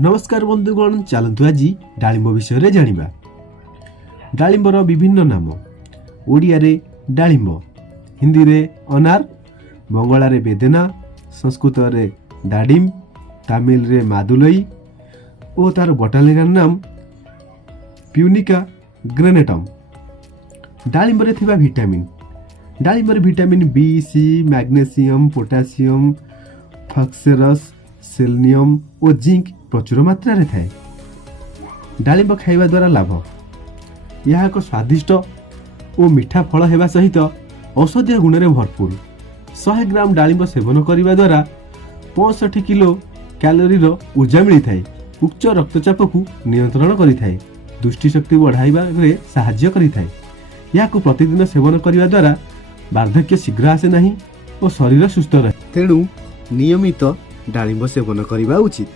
नमस्कार बंधुगण, चलतु आज डालिंब विषय जानिबा। डालिंबर विभिन्न नाम। ओडिया रे डालिंब, हिंदी रे अनार, बंगला रे बेदेना, संस्कृत रे डाडिम, तमिल रे मादुलई और तार बोटानिकल नाम प्यूनिका ग्रेनेटम। डालिंब रे थिबा विटामिन। डालिंब रे विटामिन बी, सी, मैग्नेशियम, पोटासियम, फॉस्फोरस, सेलेनियम और जिंक प्रचुर मात्रा रे थाए। डालिंब खाइबा द्वारा लाभ। यह एक स्वादिष्ट और मीठा फल हेबा सहित औषधीय गुण रे भरपूर। 100 ग्राम डालिंब सेवन करिबा द्वारा 65 किलो कैलोरी रो ऊर्जा मिली थाए। उच्च रक्तचाप को नियंत्रण करि थाए। दृष्टि शक्ति बढ़ाइबा रे सहाय्य करि थाए। याकु प्रतिदिन सेवन करिबा द्वारा वार्धक्य शीघ्र आसे नहीं और शरीर सुस्थ रहे। तेणु नियमित डालिंब सेवन करिबा उचित।